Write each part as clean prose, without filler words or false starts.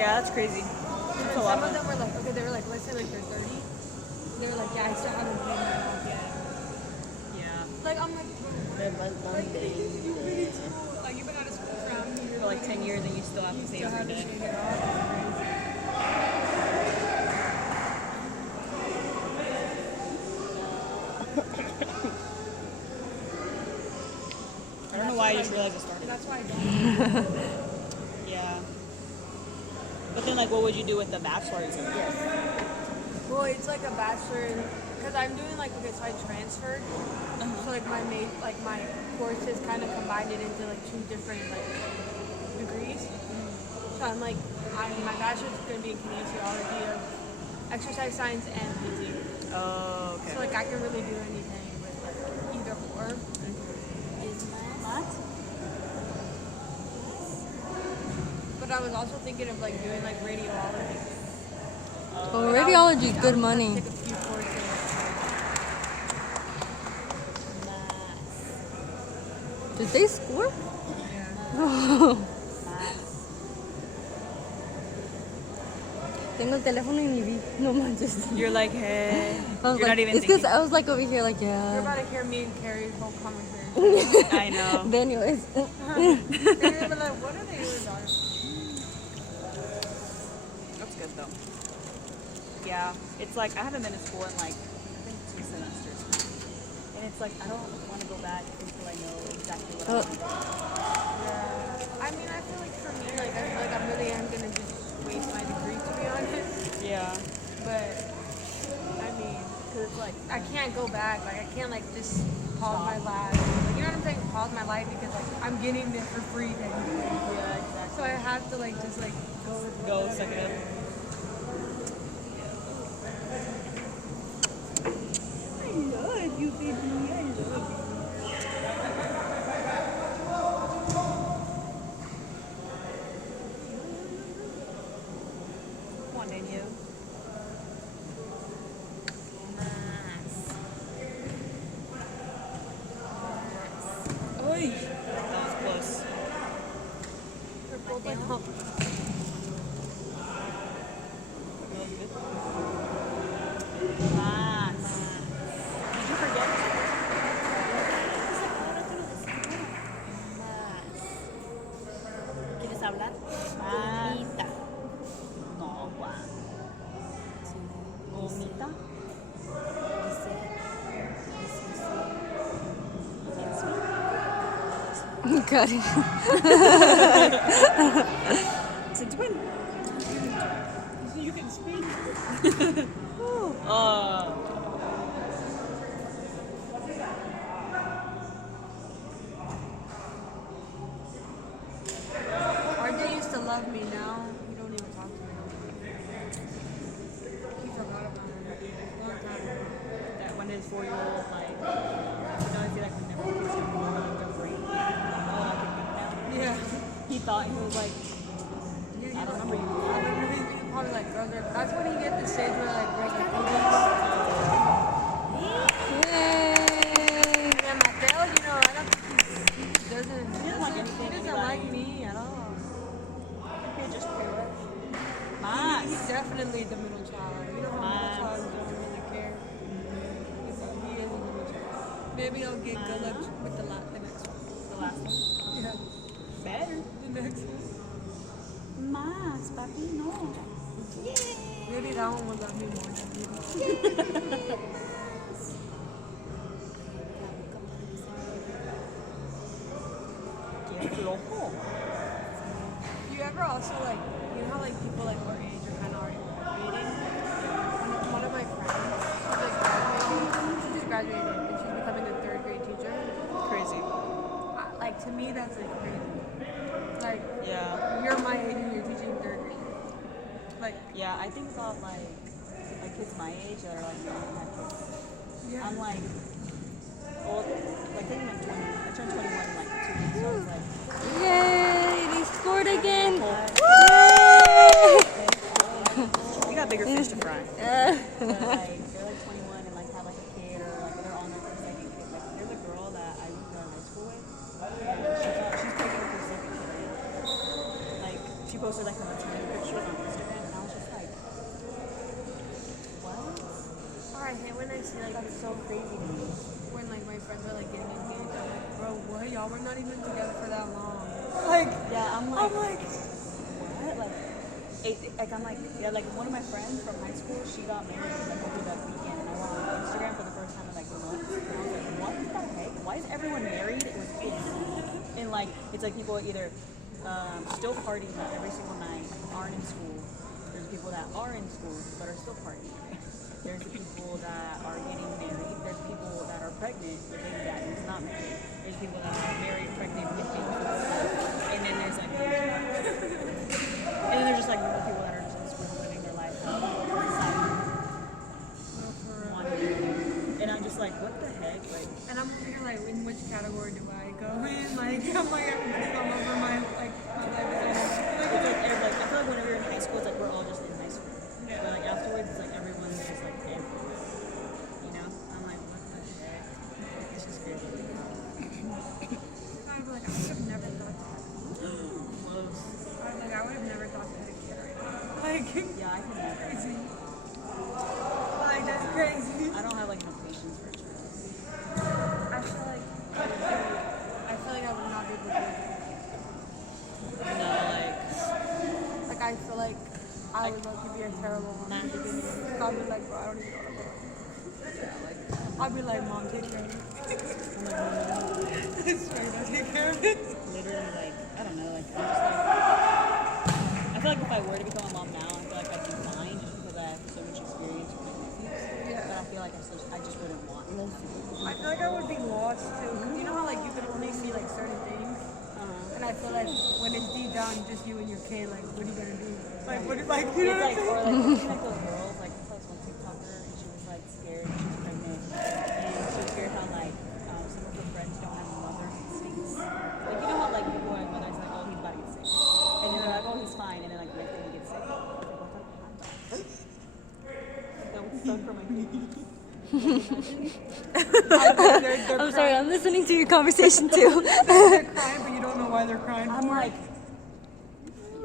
Yeah, that's crazy. That's a lot. Some of them were like, okay, they were like, let's say like they're 30. They were like, yeah, I still haven't paid my off yet. Yeah. Like, I'm like, They're monthly. you've been in school, like you've been out of school for how many years? For like 10 years and you still have to pay Still every haven't day. paid it off. I don't know why I just realized it started. That's why I don't. Yeah. But then, like, what would you do with the bachelor's? Well, it's like a bachelor, because I'm doing like, okay, so I transferred. So like my courses kind of combined it into like two different like degrees. So I'm like, my bachelor's is going to be in kinesiology of exercise science and PT. Oh, okay. So like I can really do anything with like either or. Is math? But I was also thinking of like doing like radiology. Oh, radiology is good money. Take a few courses. Math. Did they score? Math. Tengo el teléfono y ni vi. No manches. You're like, hey. I was You're like, not even it's because thinking. I was like over here, like, You're yeah. about to hear me and Carrie's whole conversation. I know. But anyways, You're gonna be like, what are they even talking? That's good, though. Yeah. It's like, I haven't been to school in like, I think 2 semesters. And it's like, I don't want to go back until I know exactly what I want. Yeah. I mean, I feel like for me, like I feel like I really am gonna just waste my degree, to be honest. Yeah. But I mean, cause it's like I can't go back. Like I can't like just pause my life. Like, you know what I'm saying? Pause my life because like I'm getting this for free then. Yeah, exactly. So I have to like just like go with it. Go, suck it up. I love you, baby. I love you. Come on, Daniel. Oy. That was close. We're both like, oh, That was good. Math. Did you forget? ¿Quieres hablar? Math. Bonita. No, Juan. Gomita. got it. It's a twin. you can speak. RJ used to love me. Now he don't even talk to me. He forgot about me. Long time ago. That when his 4-year-old, like, you know, I feel like we never kissed him before, like, the brain. All I can think now. Yeah. He thought he was like, I don't remember you. I remember he was probably like girls are. That's when he get the stage where like girls are cookies. Yay! And Mateo, you know, I don't think he doesn't. He doesn't like anything, He doesn't anybody. like me at all. okay, just pure. He's Nice. definitely the middle child. You know how middle child don't really care. He is a middle child. Maybe I'll get good luck with the next one. The last one. Yeah, Better. the next one. Más, papi, no. Maybe that one will love me more than me. Qué flojo. You ever also like, you know how like people like our age are kind of already dating? One of my friends, she's like graduating. She just graduated and she's becoming a third grade teacher. Crazy. Like to me, that's like crazy. Like Yeah. you're my age and you're teaching third grade. Like Yeah, I think about like kids my age that are like young and have kids. yeah. I'm like, well, like I think I'm 20. I turned 21 in like 2 weeks, so I was like, Yay! They scored again. we got bigger fish to fry. Yay! But like, they're like 21 and like have like a kid or like they're on their first second kid. Like there's a girl that I went to high school with. And she's pregnant with her second kid right now. Like she posted like a maternity picture she was on Instagram, and I was just like, what? Or I hate when I see like That's so crazy to me. when like my friends are like getting engaged. I'm like, bro, what? Y'all were not even together for that long. Like, Yeah, I'm I'm like, like, what? Like I'm like, yeah, like one of my friends from high school, she got married like over that weekend, and I went on Instagram for the first time in like months, and I was like, what the heck? Why is everyone married with kids? And like, it's like people are either still partying every single night, aren't in school. There's people that are in school but are still partying. There's the people that are getting married. There's people that are pregnant with baby daddy who's not married. There's people that are married, pregnant, get baby daddy. And then there's like, and then there's just like normal people that are just in school living their life. And I'm just like, what the heck? Like, and I'm here like, in which category do I go in? Like, I'm like, I'm over my like my life. it's like I feel like whenever you're in high school, it's like we're all just in high school. Yeah. But like afterwards, it's like everyone's just like everywhere. You know? I'm like, what the heck? It's just crazy. I'm like, I would have never thought that. Close. I would have never thought to have a kid right now. Like, Yeah, I could never. crazy. Like, that's crazy. I don't have like enough patience for a child. I feel like I would not be able to do it. No, Like, I feel like I would look to be a terrible mom. I'd be like, bro, I don't even know what I'm doing. I'd be like, Mom, take care of it. I swear, I'll take care of it. literally like, I don't know, like I'm just like, I feel like if I were to become a mom now, I feel like I'd be fine just because I have so much experience with my nephews. Yeah. But I feel like I just wouldn't want to. I feel like I would be lost too. Cause you know how like you can only see like certain things, and I feel like when it's deep down, just you and your kid, like what are you gonna do? Like what? Like you know It's what like, I'm or saying? like, those girls, like, I saw this one TikToker, and she was like scared, she was pregnant, and she was scared how like some of her friends don't have mother instincts. Like, you know how like people are mothers like, oh, he's about to get sick, and then they're like, oh, he's fine, and then like next day he gets sick. I was like, what the heck? That would suck for my baby. I'm sorry, I'm listening to your conversation too. They're crying, but you don't know why they're crying. I'm like,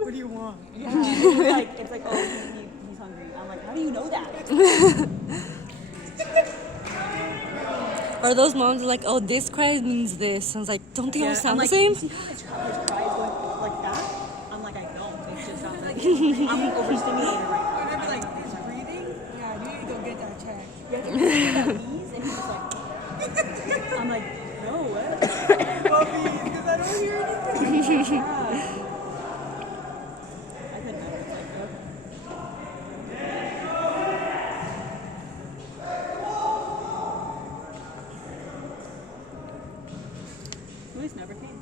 What do you want? yeah, it's like, oh, he's hungry. I'm like, how do you know that? Or those moms are like, oh, this cry means this. I was like, don't they all sound I'm the like, same? you see how his cry is going like that? I'm like, I don't. It just sounds like I'm overstimulated right now. And they'd be like, he's breathing? Yeah, you need to go get that checked. Yeah, and he's just like, I'm like, no, what? Puppies, because I don't hear anything. Yeah. I could never. It's like, okay. Louis never came.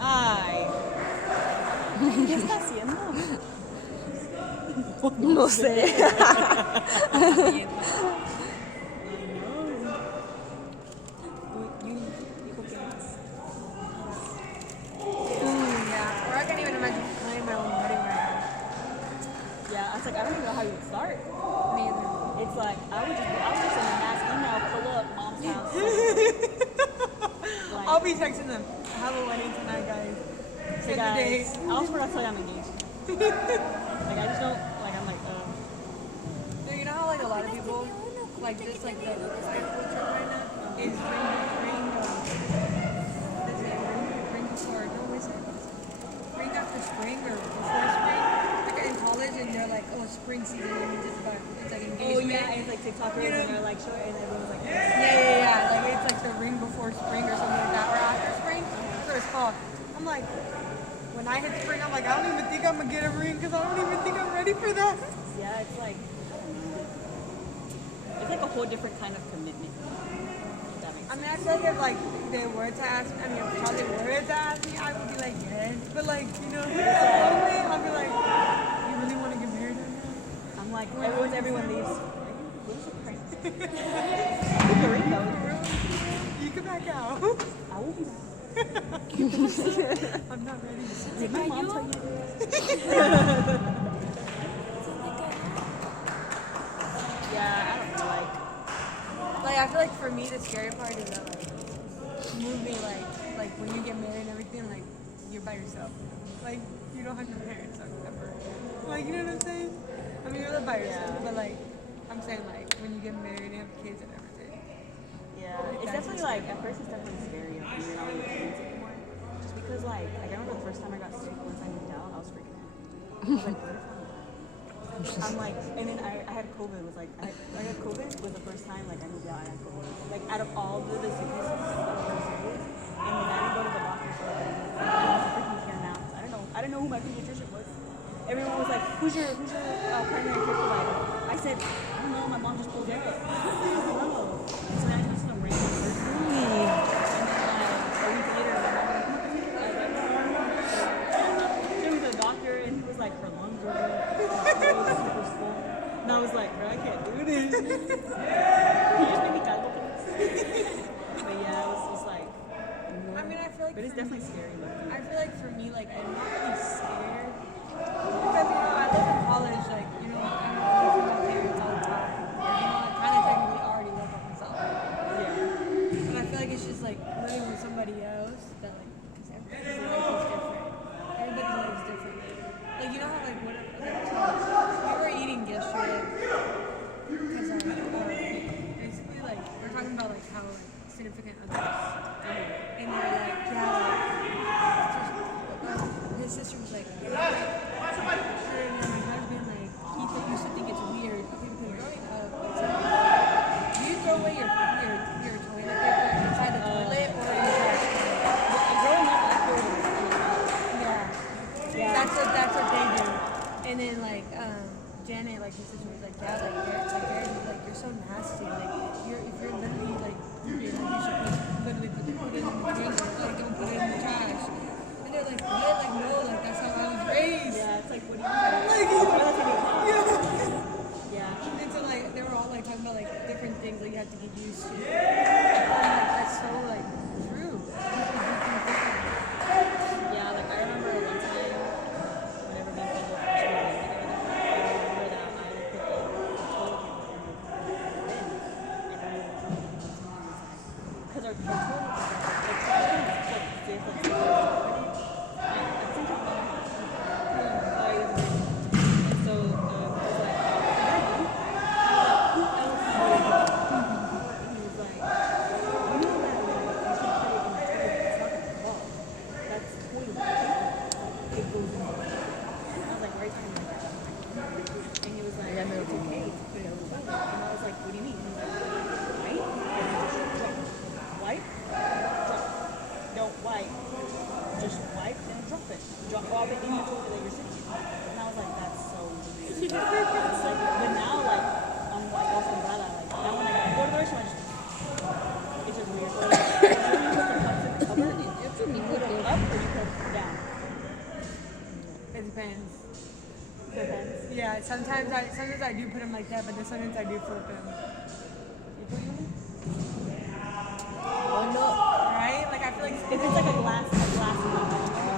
Ay. ¿Qué está haciendo? No sé. Yeah, or I can't even imagine planning my own wedding right Yeah, I was like, I don't even know how you would start. now. Me either. It's like I would just send a mass email, pull up mom's house. Like, I'll be texting them. I have a wedding tonight, guys. hey Send the date. guys, I also forgot to tell you I'm engaged. Like I just don't like I'm like So you know how like a lot of people like this like the culture right now is bring before no what is it? Bring after spring or before spring. Like in college and they're like, oh spring season and it's like engagement. oh yeah, and it's like TikTokers You know- and they're like short and everyone's like Yeah. Like it's like the ring before spring or something like that, or after spring. That's what it's called. I'm like, when I hit spring, I'm like, I don't even think I'm gonna get a ring because I don't even think I'm ready for that. yeah, it's like I don't know. It's like a whole different kind of commitment. If that makes I sense. mean, I feel like if like they were to ask me, I mean, if Charlie were to ask me, I would be like, yes. But like, you know, I'll be like, you really want to get married right now? I'm like everyone leaves. Like, where's the prank? The ring though. You can back out. I will be back. I'm not ready. Did my mom tell you this? Yeah, I don't know, like Like, I feel like for me, the scary part is that like, movie, like when you get married and everything, like you're by yourself. Like you don't have your parents ever. Like you know what I'm saying? I mean, you live by yourself, but like I'm saying, like when you get married and have kids and everything. Yeah, it's definitely like at first it's definitely scary when you're not with your parents anymore. Just because like I remember the first time I got sick once I moved out, I was freaking out. I was like, what if I'm like, and then I had COVID. Was like I had COVID was the first time like I moved out. I had COVID. Like out of all the sicknesses, it was so serious. And then I didn't go to the doctor for like freaking care now. I don't know who my pediatrician was. Everyone was like, who's your primary care provider? I said, I don't know. My mom just pulled out. I don't know. So then I just some random person. And then a week later, my mom took me to the doctor, and he was like, her lungs were super swollen. And I was like, bro, I can't do this. Can you just make me calmo, please? But yeah, it was just like, I mean, I feel like but it's definitely scary. I feel like for me, like I'm not really scared because I live in college. Like I'm away from my parents all the time. I kind of technically already live by myself. Yeah. And I feel like it's just like living with somebody else that like because everybody's life is different. Everybody lives differently. Like how like we were eating yesterday because basically like we're talking about like how like significant others. And they're like, his sister was like, her and my husband, like, he used to think it's weird. Okay, because growing up, it's like, do you throw away your toilet paper inside the toilet or in the trash can? Growing up, I threw it. Yeah. That's what they do. And then, like, Janet, like, his sister was like, yeah, Jared, you're so nasty. Like, if you're literally, like, you should literally put it in the container. Like, don't put it in the trash. And they're like, what? Like, no, like, that's how I was raised. Yeah, it's like, what do you mean? Yeah. And so, like, they were all, like, talking about, like, different things that you have to get used to. And, like, that's so, like, true. People do things differently. Yeah, like, I remember one time, whenever me and people first moved in together, I remember that I would put the toilet paper in the bin, and I would tell them because our toilet paper, like, safe, like, and so, it was like, who else would he was like, you know that, like, you should put it in the toilet, it's not gonna fall. That's toilet paper. It goes in the toilet. I was like, why are you talking like that? And he was like, it's okay to put it in the toilet. And I was like, what do you mean? He was like, wipe, and then just drop. Wipe, drop. Don't wipe. Just wipe and drop it. Drop all of it in the toilet that you're sitting in. And I was like, that's so weird. It's like, but now, like, I'm like also glad I like, now when I go to the restaurant, it's just weird. But, like, when you put the cups in the cupboard, you put them up or you put them down? It depends. Depends. Yeah, sometimes I do put them like that, but then sometimes I do flip them. You put them in? Oh no. Right? Like, I feel like If it's like a glass cup,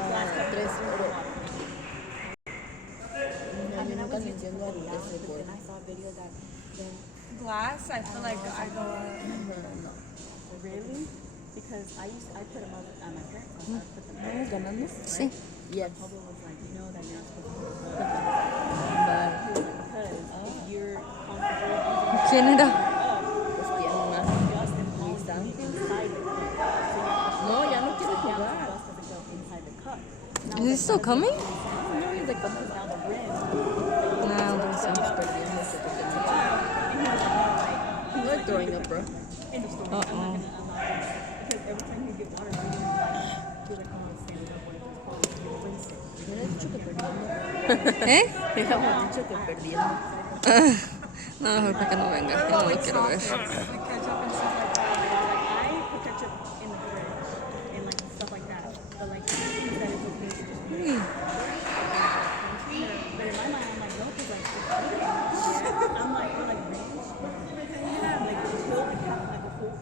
glass Tres, pero I mean, I nunca was le used to entiendo al put it de out, ese but then I saw a video that then glass, I feel like I go No. really because I put them up at my parents' house. I put them up. ¿Vamos ganando? Sí. Yes. Pablo was like, you know that you're not supposed to put them up. But, He was like, because if you're comfortable using ¿Quién era? it up, pues, ¿quién más? dust and pollen Lisa. inside the cup. So you have to No, ya no quiere down so jugar. dust doesn't go inside the cup. And I Is was he still coming? No, he's like, because now the rim, No, I don't think so. estamos perdiendo ese pequeño. and he was like, no, like, I'm not throwing up, bro. in the story. I'm not gonna, because every time you get water, you're like, you're like, oh, it's standing up when it's cold. You rinse it. Me habías dicho que perdiendo. ¿Eh? Me habías dicho que perdiendo. No, mejor para que no venga. Yo no lo quiero ver. like ketchup and stuff like that. Like, I put ketchup in the fridge and like stuff like that. But like, he said it's okay to just put it in the container. But in my mind, I'm like, no, because like, it's good. Yeah. I'm like, for like ranch. Yeah, like,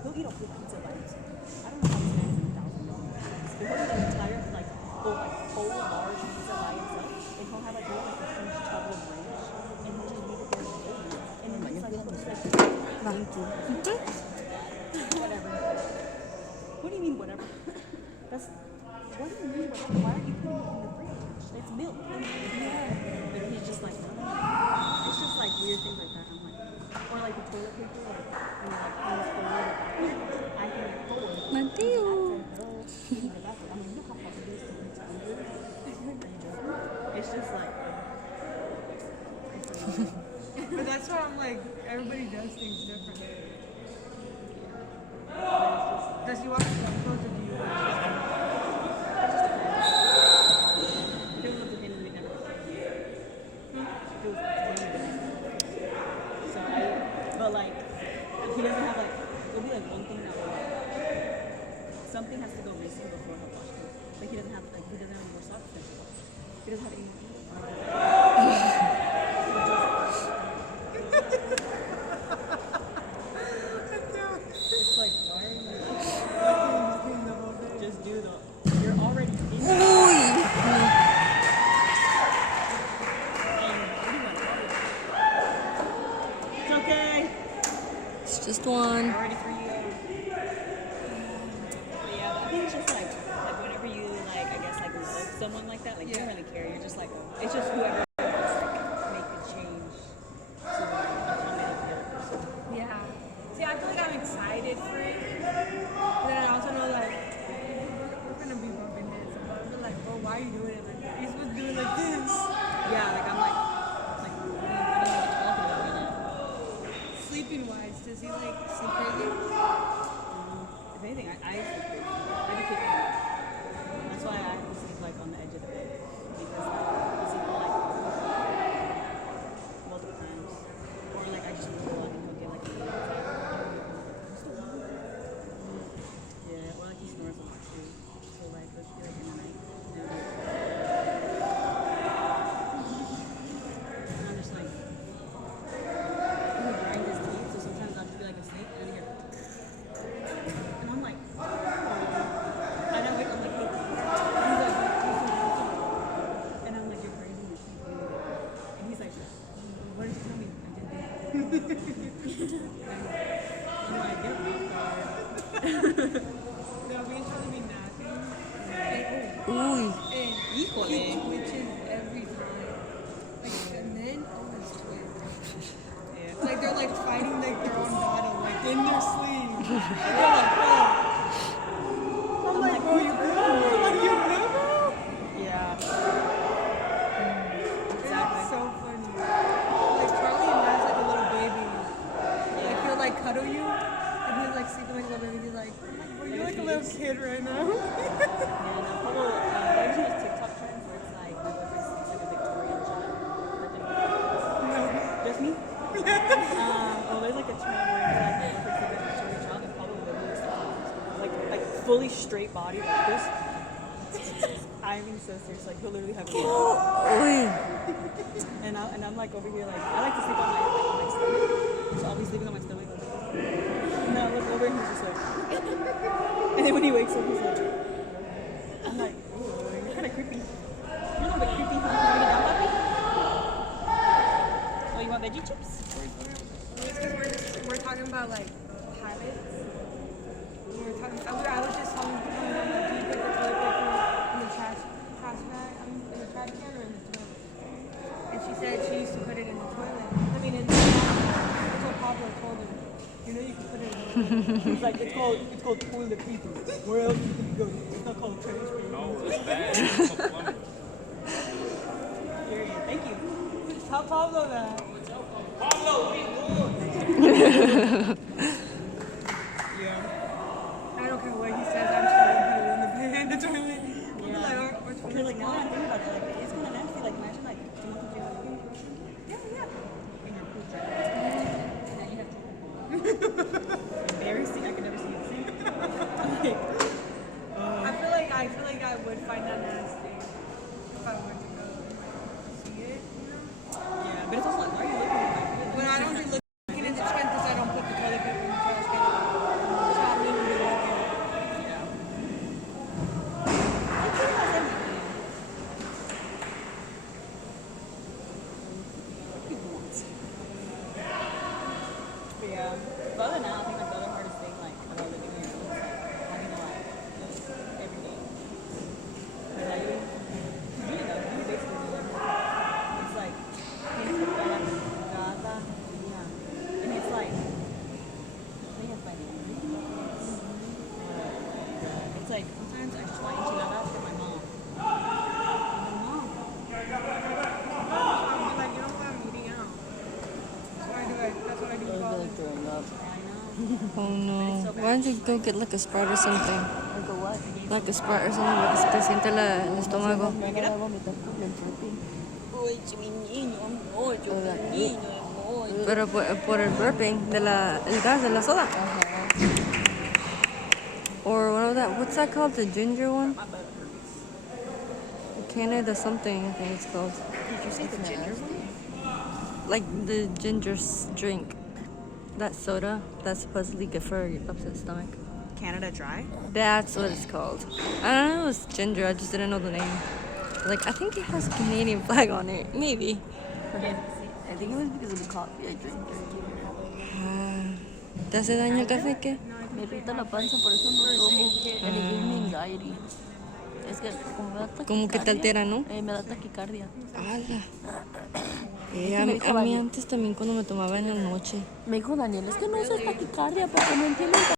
he'll eat a whole pizza by himself. I don't know how this man's $1,000. He'll eat an entire, like, whole large pizza by himself. And he'll have like a huge tub of ranch. And he'll just leave it there for days. And then he's like, Thank you. whatever. what do you mean whatever? That's what do you mean whatever? Why are you putting it in the fridge? It's milk. Yeah. But he's just like, it's just like weird things like that. I'm like, or like the toilet paper, like when you're like hands forward, I can like forward. Mateo. I mean, look how hard it is to reach under. It's just like. But that's why I'm like, everybody does things differently. Does he watch the episodes of you? But like, he doesn't have like, it'll be like one thing that will, something has to go missing before he'll wash it. Like he doesn't have any more socks than he wash. He doesn't have any more. It's like, why are you just do the, you're already in there. It's okay. It's just one. I'm ready for you. Yeah, but I think it's just like whenever you like, I guess like love someone like that, like you don't really care. You're just like, it's just whoever wants to like make a change to like accommodate the other person. Yeah. See, I feel like I'm excited for it. But then I also know that we're gonna be bumping heads. So I'm like, bro, why are you doing it like that? You're supposed to do it like this. Yeah, like I'm like, what are you talking about right now? Sleeping wise, does he like sleep crazy? If anything, I sleep crazy. I be kicking him. That's why I have to sleep like on the edge of the bed because I sleep like multiple times, or like I just want to go out and go get like a yeah, or like he snores a lot too. So like let's be like in the night. And I'm just like he would grind his teeth, so sometimes I'll just be like asleep and I hear. And I'm like, oh. And I wake up like, hey. And he's like, and I'm like, you're crazy. You keep doing it. And he's like, what did you tell me? I didn't do it. I'm like, get off guard. They'll be trying to be napping. Uy. And Híjole. he twitches every time. Like, and then always twitch. Yeah. It's like they're like fighting like their own battle, like in their sleep. And they're like, oh. I'm like, bro, you good? Like, you good, bro? Yeah. It's Exactly. so funny. Like Charlie emerged like a little baby. Like he'll like cuddle you, and he's like sleeping like a little baby. He's like, I'm like, bro, you're like a little kid right now. Yeah, no, Pablo, there's these TikTok trends where it's like, my boyfriend sleeps like a Victorian child. Just me? Well, there's like a trend where it's like, my boyfriend sleeps like a Victorian child, and Pablo literally sleeps like fully straight body like this. I'm being so serious, like he'll literally have Uy. and I'm like over here, like, I like to sleep on my stomach, so I'll be sleeping on my stomach. Like, and I look over and he's just like, and then when he wakes up, he's like, I'm like, ooh, you're kind of creepy. You're a little bit creepy, huh? You want to down puppy? Oh, you want veggie chips? It's because we're talking about like habits. I was just telling people, like, do you put the toilet paper in the trash bag, in the trash can, or in the toilet? And she said she used to put it in the toilet. I mean, in the that's what Pablo told her. You know, you can put it in the toilet. He's like, it's called toilet paper. Where else is it go? It's not called trash paper. No, it's bad. It's called plumbing. Period. Thank you. Tell Pablo that. Pablo, what are you doing? Yeah. I don't care what he says, I'm still gonna put it in the toilet. Yeah. Like, our Because toilet's like now that I clogged. think about it, like it's kind of nasty. Like imagine like someone comes in like, yeah, and your poop dry. And then you have to embarrassing. I could never see you the same. Like, I feel like I would find that nasty if I were to go and see it. yeah, but it's also like, why are you looking at my But I don't be looking in the chicken because I don't put the toilet paper throwing up. Oh no. Why don't you go get like a Sprite or something? Like a what? Like a Sprite or something porque se te siente el estómago. Me acaba de vomitar por el burping. Pero por el burping, el gas de la soda. Or one of that, what's that called? The ginger one? Canada something, I think it's called. Did you say the ginger one? Like the ginger drink. That soda that's supposedly good for your upset stomach. Canada Dry? That's what it's called. I don't know it was ginger, I just didn't know the name. Like, I think it has a Canadian flag on it. Maybe. I think it was because of the coffee I drank. ¿Te hace daño el café qué? Me irrita la panza, por eso no tomo. And it gives me anxiety. Es que como me da taquicardia. Como que te altera, ¿no? Me da taquicardia. ¡Hala! que me dijo A mí Daniel. antes también cuando me tomaba en la noche. Me dijo Daniel, es que no uses taquicardia porque no entienden